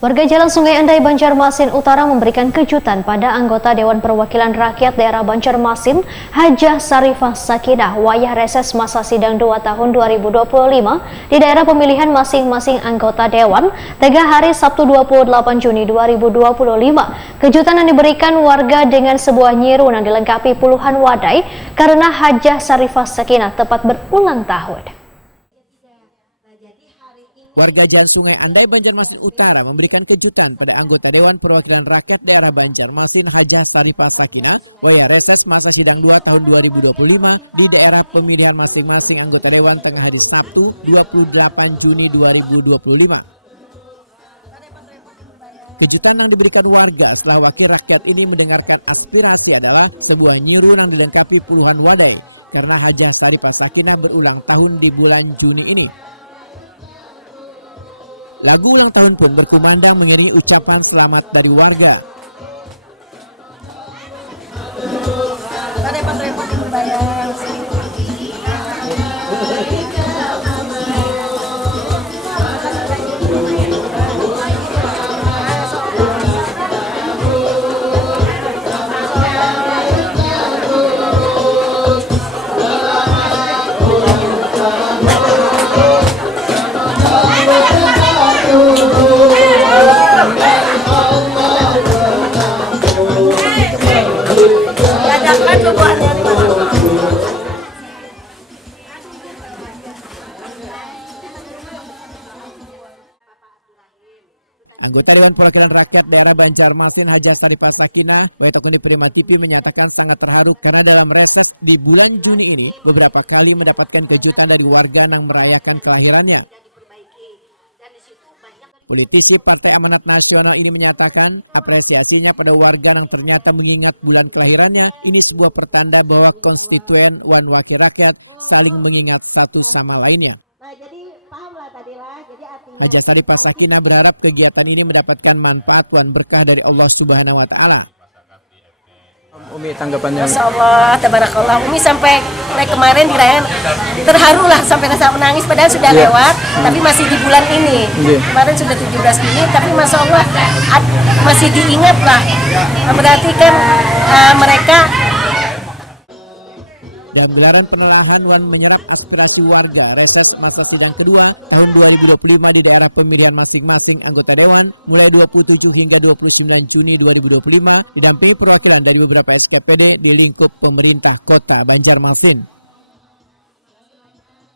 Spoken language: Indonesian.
Warga Jalan Sungai Andai, Banjarmasin Utara memberikan kejutan pada anggota Dewan Perwakilan Rakyat Daerah Banjarmasin, Hajah Sarifah Sakinah, wayah reses masa sidang 2 tahun 2025 di daerah pemilihan masing-masing anggota Dewan, tengah hari Sabtu 28 Juni 2025. Kejutan yang diberikan warga dengan sebuah nyiru yang dilengkapi puluhan wadai karena Hajah Sarifah Sakinah tepat berulang tahun. Warga Jalan Sungai Andai, Banjarmasin Utara memberikan kejutan pada anggota Dewan Perwakilan Rakyat Daerah Banjarmasin, Hajah Sarifah Sakinah, wayah reses masa sidang 2 tahun 2025 di daerah pemilihan masing-masing anggota Dewan tengah hari Sabtu 28 Juni 2025. Kejutan yang diberikan warga setelah wakil rakyat ini mendengarkan aspirasi adalah sebuah nyiru yang dilengkapi puluhan wadai karena Hajah Sarifah Sakinah berulang tahun di bulan Juni ini. Lagu ulang tahun pun berkumandang mengiringi ucapan selamat dari warga. Anggota Dewan Perwakilan Rakyat Daerah Banjarmasin, Hajah Sarifah Sakinah, Waitokuni Prima TV menyatakan sangat terharu karena dalam reses di bulan Juni ini beberapa kali mendapatkan kejutan dari warga yang merayakan kelahirannya. Politisi Partai Amanat Nasional ini menyatakan apresiasinya pada warga yang ternyata mengingat bulan kelahirannya ini sebuah pertanda bahwa konstituen wan wakil rakyat saling mengingat satu sama lainnya. Hajah Sarifah Sakinah berharap kegiatan ini mendapatkan manfaat wan berkah dari Allah Subhanahu wa Ta'ala. Umi, tanggapannya? Masya Allah, tabarakallah. Umi sampai kemarin dirayakan terharu lah, sampai rasa menangis padahal sudah lewat, tapi masih di bulan ini. Kemarin sudah 17 Juni, tapi Masya Allah masih diingat lah. Berarti kan mereka. Dalam gelaran penelahan wan menyerap aspirasi warga reses masa sidang kedua tahun 2025 di daerah pemilihan masing-masing anggota Dewan mulai 27 hingga 29 Juni 2025 didampingi perwakilan dari beberapa SKPD di lingkup pemerintah Kota Banjarmasin.